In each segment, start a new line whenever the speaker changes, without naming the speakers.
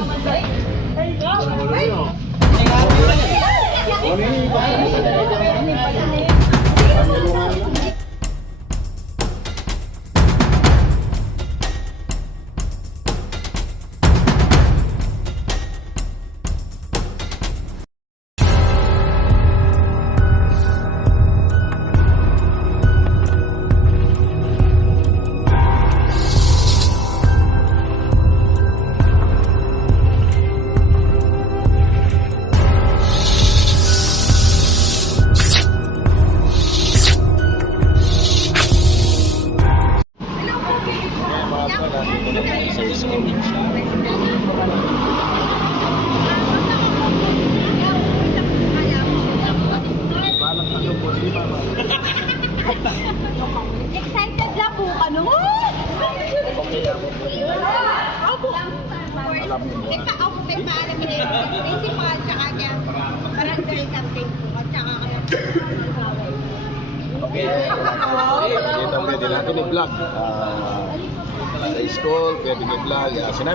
vlog.
Excited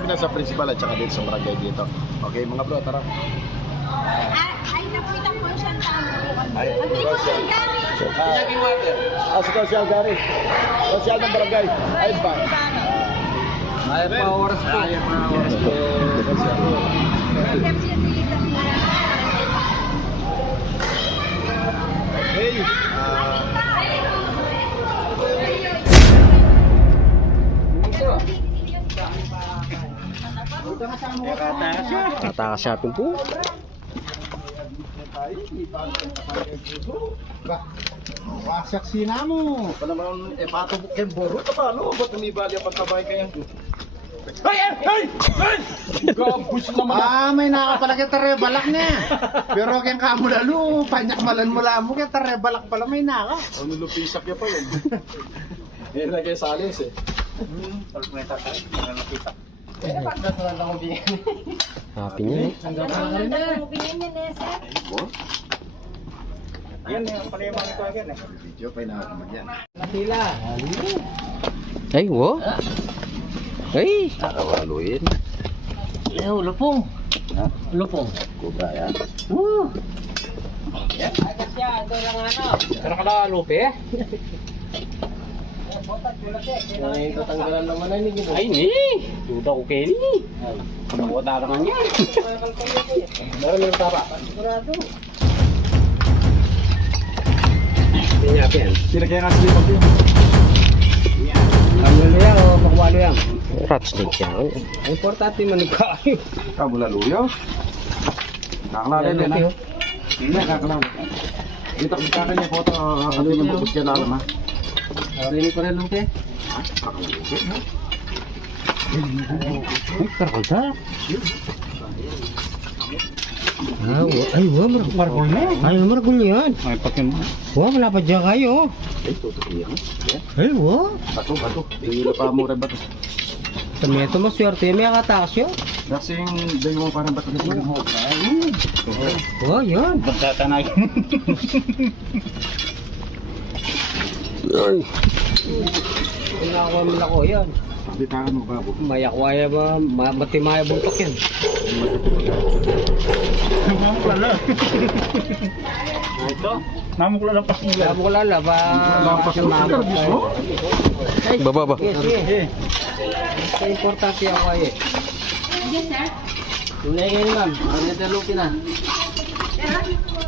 na sa principal at saka din sa barangay dito. Okay, mga bro, tara.
Ah, Ay, nakita po siya tao.
Ay,
Ang principal gani.
Ah, si Social Gary. Social ng barangay. Ay, ba?
Ay, pa oras po.
Ay, mga oras po. Okay.
Tatakas shopping po.
Wasak sina mo. Pa naman, eh, pato ken boro ka ba? Ano? Ba't umibali ang pagkabay kayo? Ay, ay, ay! Ay! Gabus naman.
Ah, may nakapalaki tare balak na. Pero kaya ka mo lalo, panyak malan mo lang mo kaya tare balak pala may naka.
Ano lupisak niya pa yun? Eh, lagay sa alis eh.
Happy niya eh.
Yan, yung palayaman ko agad eh. Video pa inakamag yan.
Ay, wo. Ay,
Nakawaluin.
Ay, lupong. Lupong.
Kubra yan.
Pero kala lupe eh. Ay, tatanggalan naman na ni Ay, ni. Duda ko kay ni. Wala naman yan. Meron meron tapa. Hindi niya yan.
Sinagyan nga sila pag yun.
Ano yan o pakwalo yan? Rat snake yan. Ang importante man nagkayo.
Kabulaluyo. Nakakalala din ha. Hindi, nakakalala. Dito, kita ka niya po ito. Ano yung na alam ha?
Rinig ko rin lupe. Ay, karkalda. Ah, wa- ay, wa, mar markul na. Ay, markul yan.
Ay, pakin mo.
Wa, wala pa dyan kayo.
Ay, tutok yan.
Ay, wa.
Bato, bato. Hindi na pa mura bato.
Tameto mo, swerte, may akatakas yun.
Kasi yung mo parang bato na mo.
Wa, yan.
Magtatanay.
Ay. Pinakakamila ko yan.
Bitangan mo babo.
Mayakwaya ba, ma matimaya buntok yan.
Namukla lang pas nila.
Ko lala, ba?
Lampas sa service mo.
Baba ba? Yes, yes. Importante ako ay.
Yes, sir.
Tunay ngayon ma'am, ano na lupi na? Ang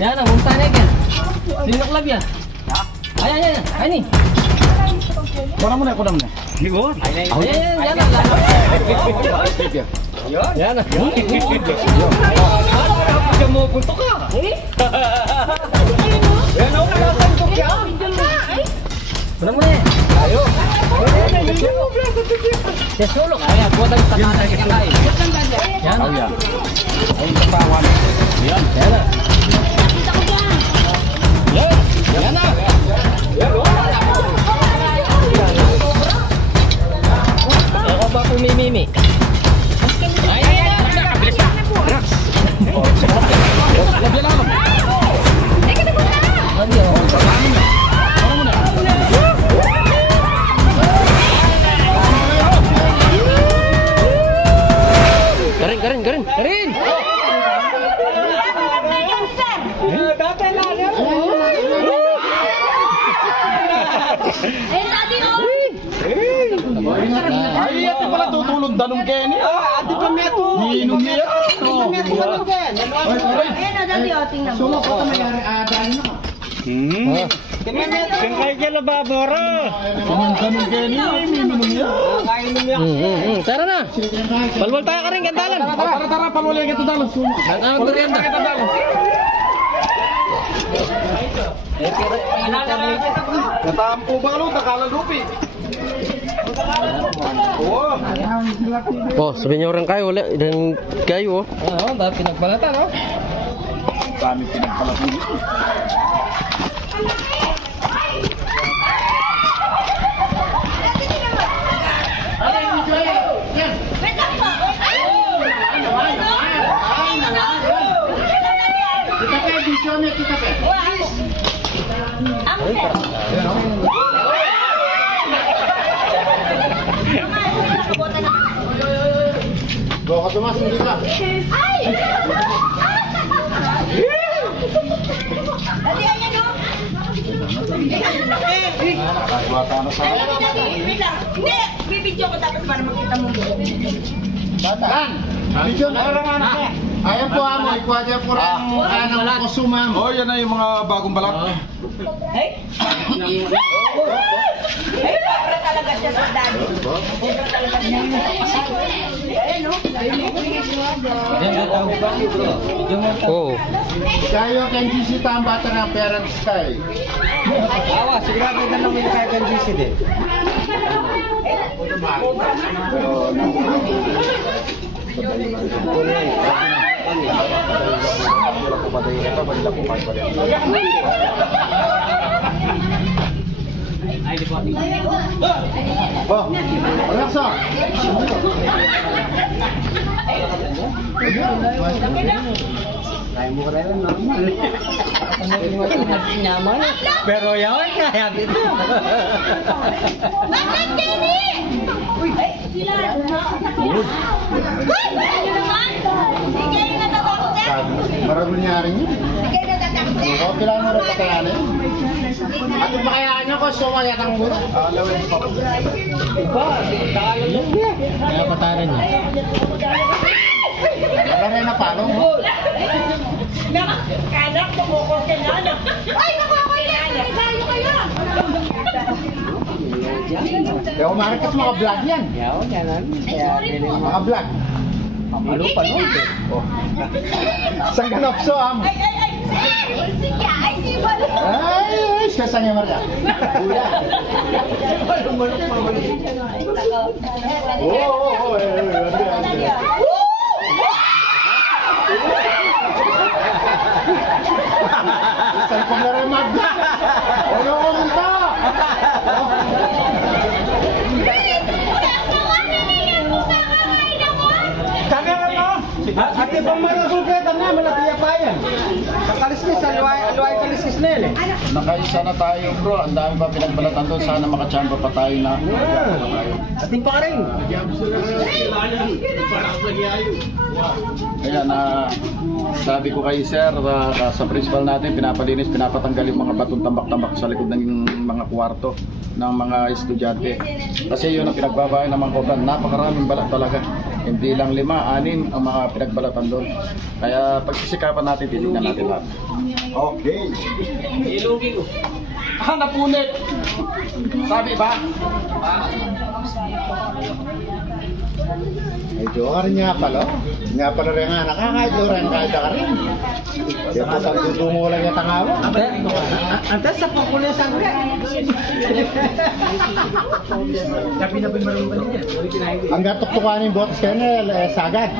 Yan,
ang punta na yan. Sino club yan? Ayan, ayan, ayan. Ay, ni.
Kurang mo na, kurang mo na.
Ayan, ayan, yan. Yan. Yan. Yan mo, punto ka. Yan, ako nakasantok yan. Ano mo eh? Ayo. Sa sulok. Ayan, buwan ang tatanan ka kain. Yan.
Oh, yan. Ayun sa pawan. Yan.
Yan na. Yan. Yan
oh,
tingnan mo.
Sumo ko ito mayari adaan na.
Hmm.
Kaya kaya lababora.
Tuman danong Kenny. Iinom niya.
Hmm, hmm, hmm. Tara na. Balbal tayo Karin, gandalan.
Oh, tara, tara, palwala kita dalo.
Ang merienda.
Kita dalo. Natampo ba lo? Takala lupi.
Oh, sabi niyo orang kayo, wala. Dan kayo, oh. Oo, dahil pinagbalatan, oh.
Dami pinagpalatan dito.
Kita kita kayo.
Ako sir.
Baka tumas, hindi ka.
Ay! Dati ayan oh.
Nakakawata na sa
Dati, dati. Wait lang. Hindi, bibidyo ko tapos para makita mo.
Bata. Bisyo na. Ayan po amo, ikwadya po rin ang ko sumam.
Oh, yan na yung mga bagong balat.
Ay! Ay, para talaga siya sa daddy. Para talaga siya. Ayan oh.
Oh.
Kayo kan GC ang bata ng parents kay.
Awa, sigurado na lang yung kaya kang GC din.
Oh, Alexa.
Pero yawan kaya dito.
Bakit, Kenny? Naman? Hindi kayo natatakot eh.
Maragul niya rin yun.
Hindi kayo natatakot eh.
Oh, kailangan mo rin patayanin. At kung makayaan niyo ko, sumaya ng mura.
Kaya pataran niya.
Wala rin na palo.
Kanak, kumukote na. Ay, nakukote! Regalo kayo!
Kaya umarikas mga vlog yan.
Yan.
Ay, sorry po.
Mga vlog.
Ano pa nun?
Isang ganopso am.
Ay, ay, ay! Si Kya, ay, si Balo.
Ay, ay, siya sa niya marga. Kuya. Oo, oo, oo. eh, eh, ande, ande. Saan ko na rin magda? Ano ko nito?
Kamera mo! Pang maragul ka na, malatiya pa yan. Sa kaliskis, aluay, aluay kaliskis na yan eh.
Nakaisa na tayo bro. Ang dami pa pinagbalatan doon. Sana makachamba pa tayo na.
Ating pa rin.
Kaya na sabi ko kay sir uh, sa principal natin pinapalinis, pinapatanggal yung mga batong tambak-tambak sa likod ng mga kwarto ng mga estudyante. Kasi yun ang pinagbabayan ng mga kobran. Napakaraming balat talaga. Hindi lang lima, anim ang mga pinagbalatan doon. Kaya pagsisikapan natin, titignan natin lahat. Okay. Ilugi ko. Ah, napunit! Sabi ba?
Medyo ka rin nga pala. Nga pala rin nga rin kahit ka rin. Kaya po sa tutungo lang yung tangawa.
Antes sa pangkulo sa sangre. Sabi na ba yung marunong niya?
Ang gatok-tukan yung botas kayo na eh, sagad.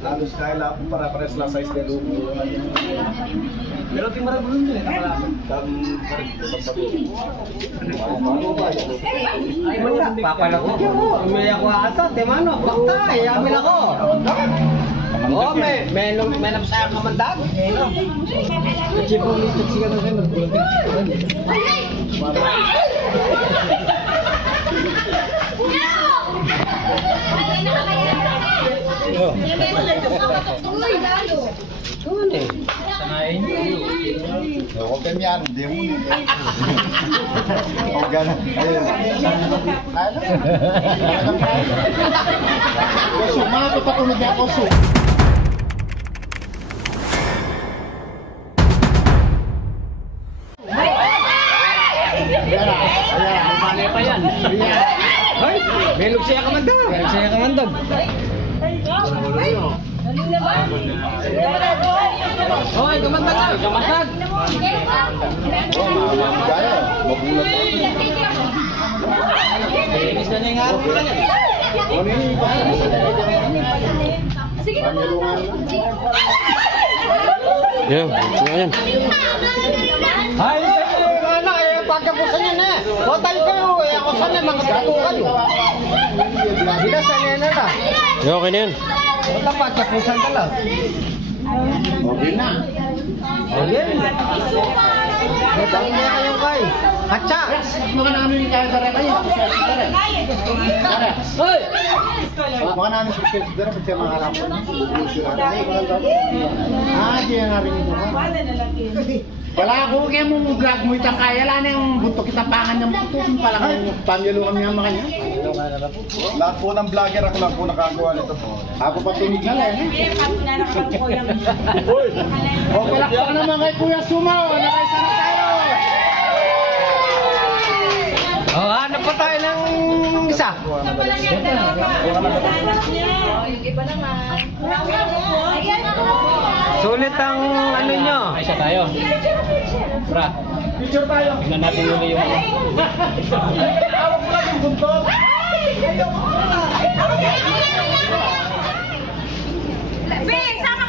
Halos kaya lang para pares lang size ng lupo.
Pero di marunong niya. Ay, wala. Papalakot yun. Umili ako ata. Temano, bakta. Yamin ako. Oo, may, may, may napasaya ka mandag. Chipo ni Tutsi ka na kayo. Nagbulang ka.
Uy, lalo.
Yun eh.
Huwag kami yan, hindi mo. Huwag ganun. Ayun. Koso, mga papatulog niya, koso. Ayan
Inis na niya yung harap ko na yan.
Ano yung iba?
Sige na.
Pamilungan lang.
Yan, yan.
Ay, ano, eh, pagkapusan niya na. O, tayo kayo, eh, ako sana, mga bato kayo. Sila sa niya na ta.
Yan, okay na yan.
O, ta, pagkapusan ka lang.
Okay na.
O, yan. Kita niya kayong kay. Hatsa.
Mga namin kaya tara kayo.
Hoy!
Mga namin sa sales dara pati mga alam ko. Ah, di na rin ito. Wala ako kaya mo mo vlog mo itang kaya lang yung bunto kita pangan ng bunto yung pala kayo pamilo kami ang mga niya.
Lahat po ng vlogger ako lang po nakagawa nito po.
Ako pa tunig na lang. eh. Palakpak naman kay Kuya Sumaw. Ano kay sana tayo?
O, hanap pa tayo ng isa. Sulit ang ano nyo.
Ay, siya tayo. Bra.
Picture tayo.
Tingnan natin muli yung ano.
Awak mo lang yung buntot.
Be, sama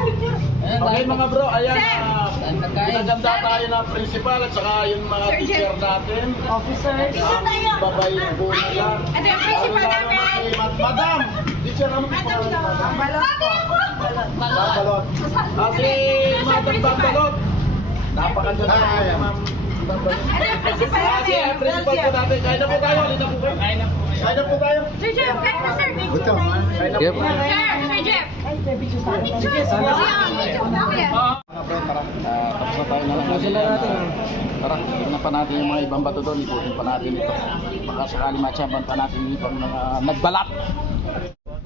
picture.
Okay mga bro, ayan.
Sir!
ah, Pinaganda tayo ng principal at saka yung mga
Sir
teacher natin.
Officers.
Babay po nila.
Ito yung principal
Lalo-lalo na
namin.
kay Madam! Teacher naman po. Madam. Bambalot. Ah, si Madam Bambalot. Napakaganda
Ah,
na
ayan.
ma'am. Bambalot.
Ano yung principal
Ah, si
namin?
principal po natin. Kaya na po tayo. Halina po kayo. Na po tayo.
Sir Jeff, kahit na sir.
Ito.
Kaya na
Yep.
po.
Sir, Sir Jeff. Picture.
Bro, tara. Ah, tapos na tayo na lang.
Sila natin.
Tara, tignan pa natin yung mga ibang bato doon. Ikutin pa natin ito. Baka sakali matyaban pa natin yung ibang mga nagbalat.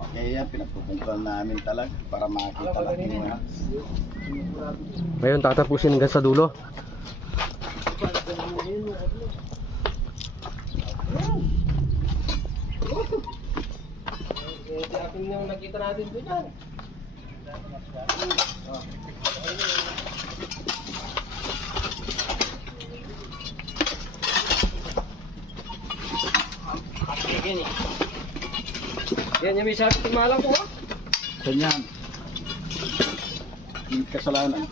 Okay, yan. Pinagpupungkal namin talaga para makita natin yung mga
Ngayon, tatapusin hanggang sa dulo.
Yung nakita natin doon yan. Yan yung may sabi timalang ko. ah.
Ganyan. Kasalanan.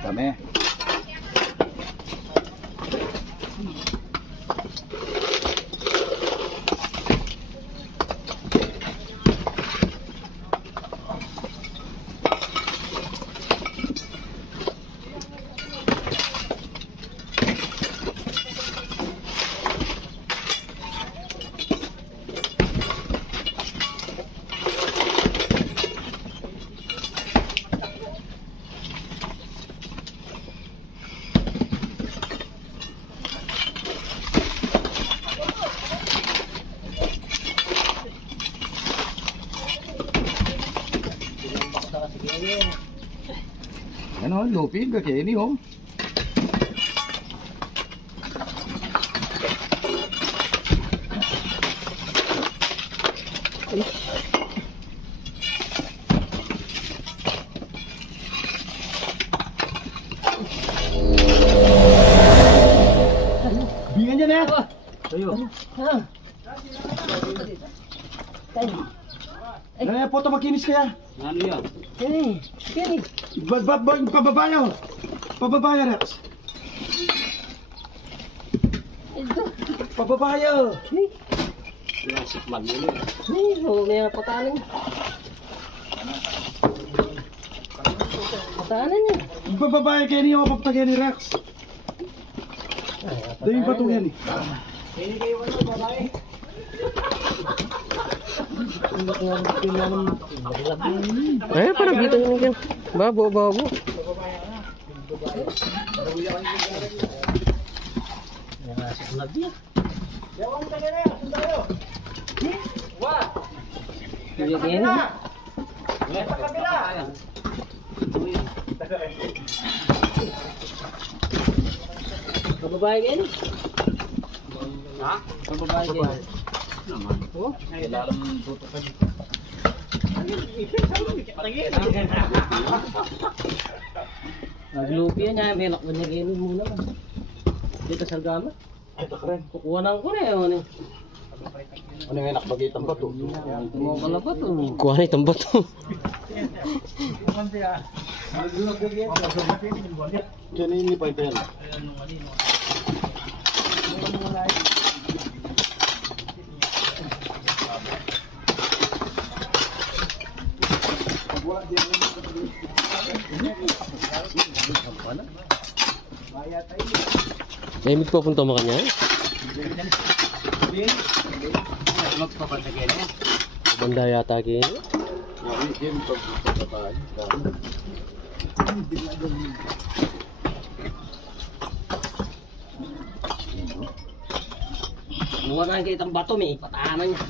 Kami. tubig kaya ini oh. Bingan dyan eh. Tayo.
Tayo. Tayo. Tayo. Tayo. Tayo. Tayo.
Eh, kini.
Ba, ba, ba, pababayo. Pababayo, Rex. Pababayo.
Nasik man yun eh.
Eh, oh, may patanin. Patanin niya.
Pababayo kayo niyo, papatagyan ni Rex. Dahil yung batong yan eh.
Eh, parang dito yun yan. Babo, babo. Nasik na din. Sige, kini. Kababae yan. Ha? Kababae yan. Oh, Naglupi yan niya, may ganyan muna ba? Dito sa gama.
Ay, takren.
Kukuha na ko na yun.
Ano yung nakbagitan ba to?
Tumawa ka na ba ito?
Kuha na itong bato.
Kanini pa ito yan.
May magpapunta mo kanya? Banda yata kayo.
Game pag pababayo.
Kumuha na kita ang bato, may ipatahanan niya.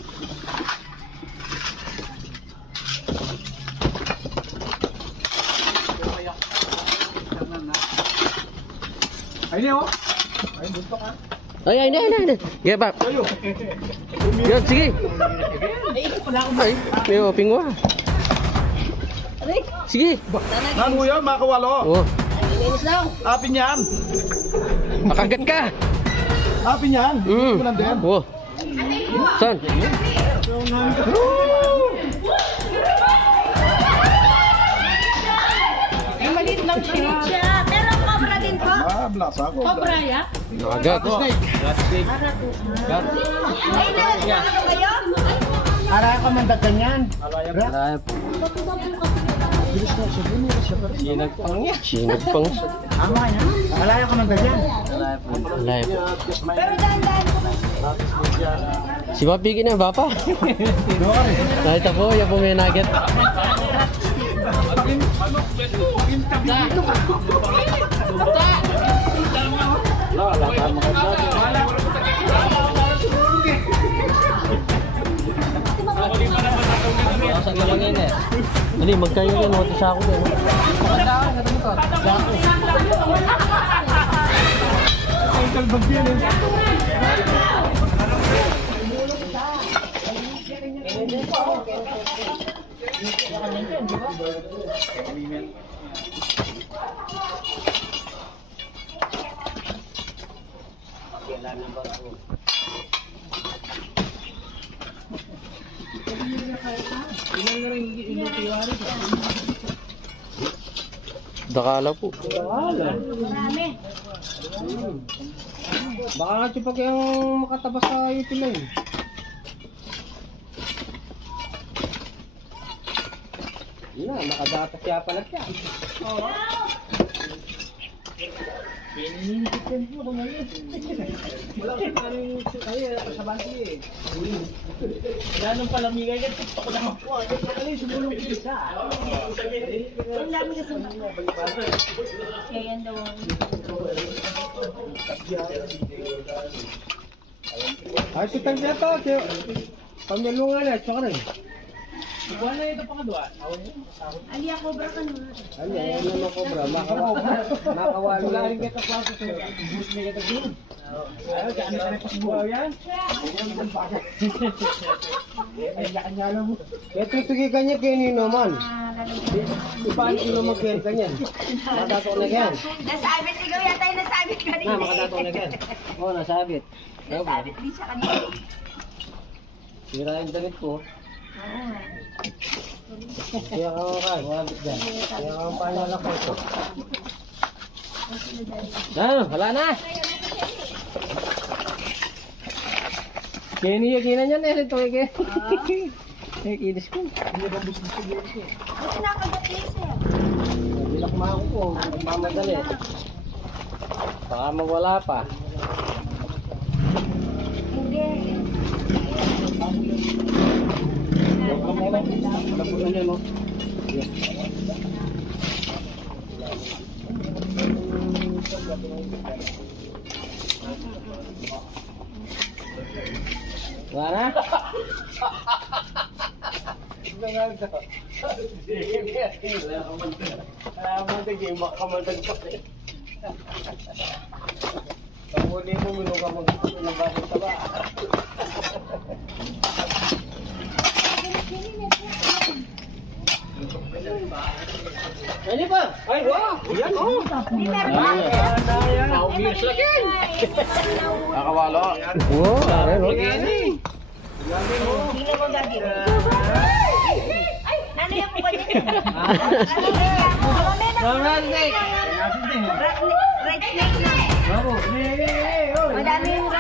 Ay, niyo.
Ay, ay, ay, ay, ay. Yeah, ba? Yan, sige. Ay, may oping wa. Sige.
Nanu yan, mga kawalo.
Oh,
Linis lang.
Apin yan.
makagat ka.
Apin yan.
Mm.
Ito lang din.
Oh. Saan?
Ay, maliit lang siya.
Ah, blasa ako.
Cobra ya?
Nakagat.
Ay, nalala ko kayo?
Ara ka man dagan yan.
Maraya po. Sinag pang yan.
Sinag pang.
Ama yan. Alaya ka man dagan.
Maraya po.
Layo po.
Pero dahan-dahan po.
Si Papi na, Papa. Nakita po, yan po may nugget.
Bawasan ka lang yun eh.
Dali, magkayo yan. Mga sa ako yan. Dakala po.
Marami.
Baka nga pag yung makatabas sa ito lang. Yun na, nakadata siya pala siya. Wala kasi paano ay, sa banti eh. Ganun pala migay ka, tiktok na ako. Ano yung sumulong siya?
Ang dami kasi. Kaya yan daw.
Ay, sitang siya to. Pamilungan na, tsaka rin. Wala ito pa kadwa.
Aliya cobra ka nun.
Ano, ano na cobra? Makawali. Makawali. Wala rin kita pa sa bus na kita din. Ay, gaano ka rin pa buhaw yan? Ay, yakanyala mo. Ito kay kanya kayo naman.
Ah.
Paano ko naman kayo? Makadato na yan.
Nasabit, ikaw yata yung nasabit ka rin.
Na, makadato na yan. Oo, nasabit.
Sabit din.
Sira yung damit ko. Kaya ka mga kay, wabit dyan. Kaya ka ang panyala ko ito. Ano, wala na. Kaya niya kina niya na ito eh. Eh, kinis ko.
Buti nakagating sir.
Hindi na kumain ko. Nagmamadali. Baka mawala pa.
Hindi.
Wala na? Pagmuli mo, minum ka mag-ilabas sa ba? Ano pa? Ay, wow! Yan, oh! Obvious lagi!
Nakawalo.
Oo, aray, no?
Hindi mo gagi. Ay, nanay ako ba? Ano
snake!
Rat rat snake na. Madami yung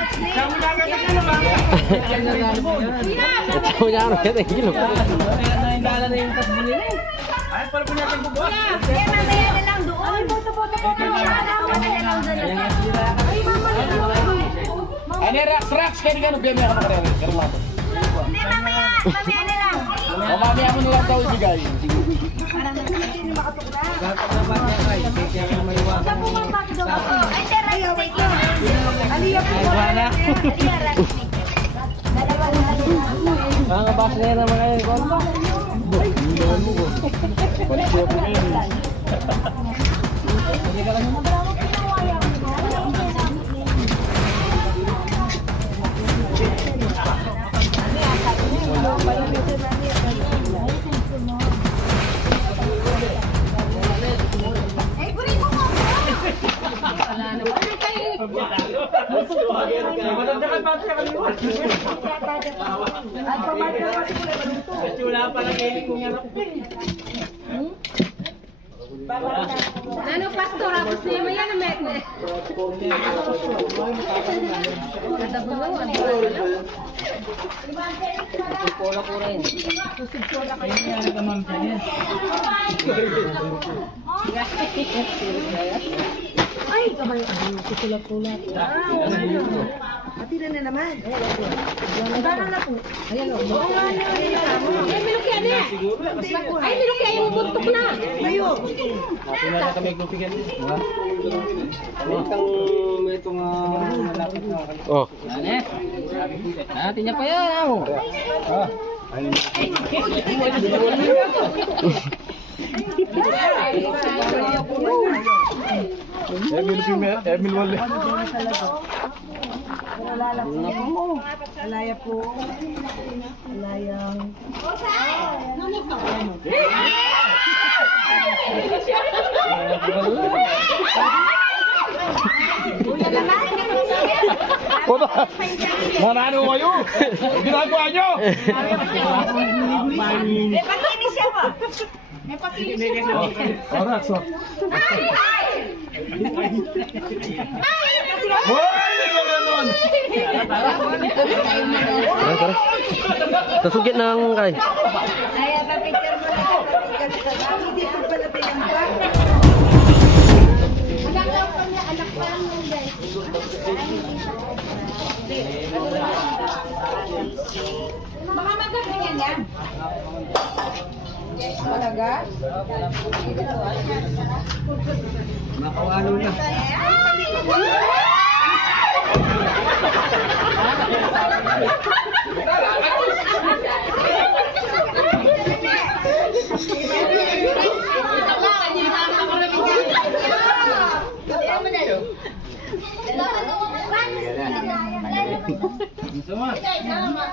mo niya ano eh, kilo. Naindala na yung tasbo nila eh.
Eh, mamaya na lang doon. Ay, boto, boto, boto. Mamaya na. Ay, mamaya na lang.
Ano, Rax, Rax, kaya nga, biyan niya ka na karere. Karere mo
Hindi, mamaya. Mamaya na lang.
Mamaya mo na lang daw ibigay.
Parang hindi na makatukla.
Dapat na ba niya kay? Kaya ka maiwasan.
Sa bumabak daw ako. Ay, rat snake yun. Aliyah po.
Ay, wala.
Aliyah, rat snake. Dalawa na.
Mga kabas na yan naman kayo. Hindi ka lang
Ay, Ay,
yan yung buntok na.
Mayo.
Natin na lang kami magpigan. Itong, itong malapit na. Oh. Ano Natin niya pa yan. Amo. Ah.
Emil Pime, Emil Wale.
Alaya po. Alayang. Kuya naman.
Oba! Manano kayo? Ginagawa nyo!
May pakinis siya ba? May pakinis siya ba?
Oh, Rax, oh.
Ay! Ay!
Tara, tara. Tasugit ng kay.
Ay, pa-picture mo na. Pa-picture mo na. Dito pala pinampak.
Anak lang pa niya, anak pa lang yan, guys.
Baka magaling yan yan. Talaga?
Makawalo na.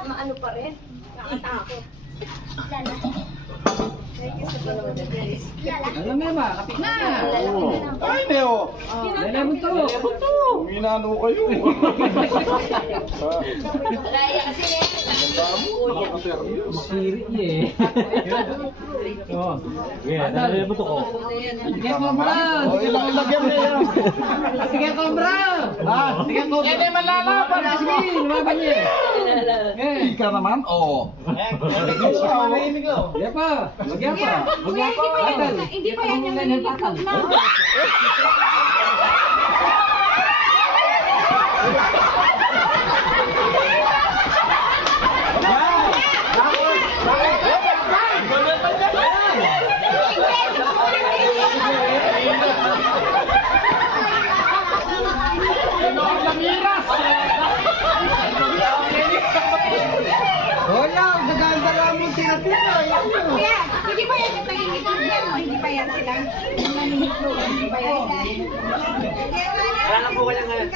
Maano pa rin? Nakatakot.
Alam mo ba? Kapit na.
Ay, Neo!
Lele mo to.
Minano kayo.
Siri eh. Oh. Yeah, lele mo to ko. Sige, Cobra.
O, ilang ilagyan na yan.
Sige.
Ha?
Sige, Cobra. Hindi malalaban. Sige, lumaban niya. Eh.
Ika naman? Oo.
Pa. Lagyan pa. Lagyan pa. Idol.
Hindi pa yan yung nililipat na. Kuya, hindi pa yan nangingitlog yan. oh. Hindi pa yan sila. Nangingitlog. Hindi pa yan. Wala na po kaya ngayon.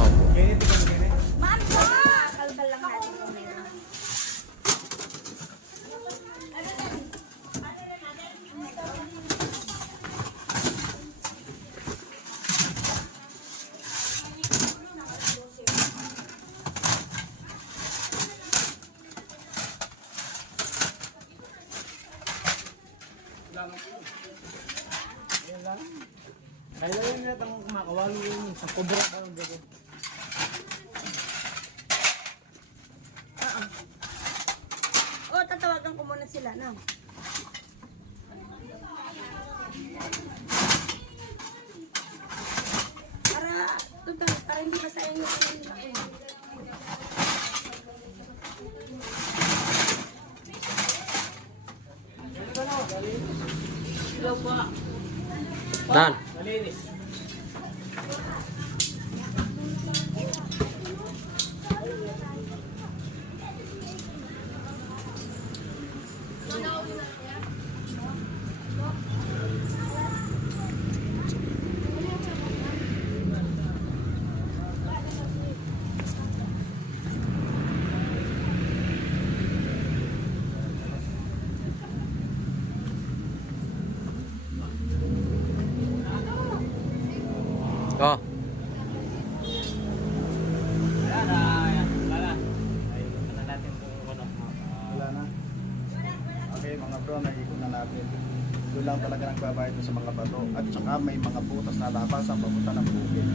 Ma'am,
Done. Mga bro, nakikot na natin. Doon lang talaga nagbabayad sa mga bato. At saka may mga butas na labasan papunta ng bukid.